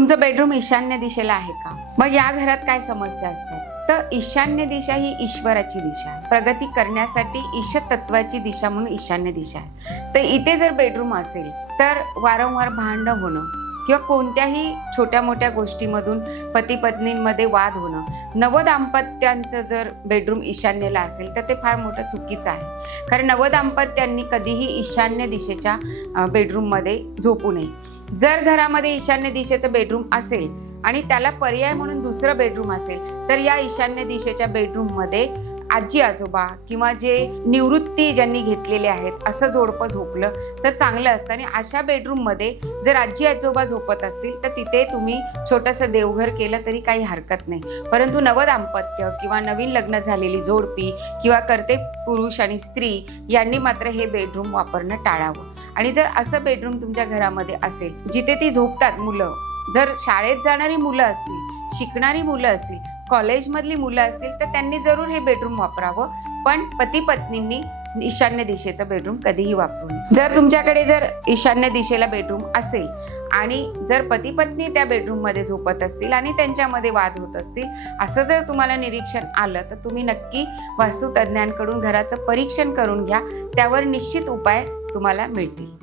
तुमचं बेडरूम ईशान्य दिशेला आहे का? मग या घरात काय समस्या असतात? तर ईशान्य दिशा ही ईश्वराची दिशा आहे. प्रगती करण्यासाठी ईश तत्वाची दिशा म्हणून ईशान्य दिशा आहे. तर इथे जर बेडरूम असेल तर वारंवार भांडणं होणं किंवा कोणत्याही छोट्या मोठ्या गोष्टीमधून पती पत्नींमध्ये वाद होणं. नवदाम्पत्यांचं जर बेडरूम ईशान्येला असेल तर ते फार मोठं चुकीचं आहे. कारण नवदाम्पत्यांनी कधीही ईशान्य दिशेच्या बेडरूममध्ये झोपू नये. जर घरामध्ये ईशान्य दिशेचं बेडरूम असेल आणि त्याला पर्याय म्हणून दुसरं बेडरूम असेल तर या ईशान्य दिशेच्या बेडरूममध्ये आजी आजोबा किंवा जे निवृत्ती ज्यांनी घेतलेले आहेत असं जोडपं झोपलं तर चांगलं असतं. आणि अशा बेडरूममध्ये जर आजी आजोबा झोपत असतील तर तिथे तुम्ही छोटंसं देवघर केलं तरी काही हरकत नाही. परंतु नवदाम्पत्य किंवा नवीन लग्न झालेली जोडपी किंवा करते पुरुष आणि स्त्री यांनी मात्र हे बेडरूम वापरणं टाळावं. आणि जर असं बेडरूम तुमच्या घरामध्ये असेल जिथे ती झोपतात मुलं जर शाळेत जाणारी मुलं असतील शिकणारी मुलं असतील कॉलेजमधली मुलं असतील तर त्यांनी जरूर हे बेडरूम वापरावं. पण पती पत्नींनी ईशान्य दिशेचं बेडरूम कधीही वापरू नये. जर तुमच्याकडे जर ईशान्य दिशेला बेडरूम असेल आणि जर पती पत्नी त्या बेडरूममध्ये झोपत असतील आणि त्यांच्यामध्ये वाद होत असतील असं जर तुम्हाला निरीक्षण आलं तर तुम्ही नक्की वास्तुतज्ञांकडून घराचं परीक्षण करून घ्या. त्यावर निश्चित उपाय तुम्हाला मिळतील.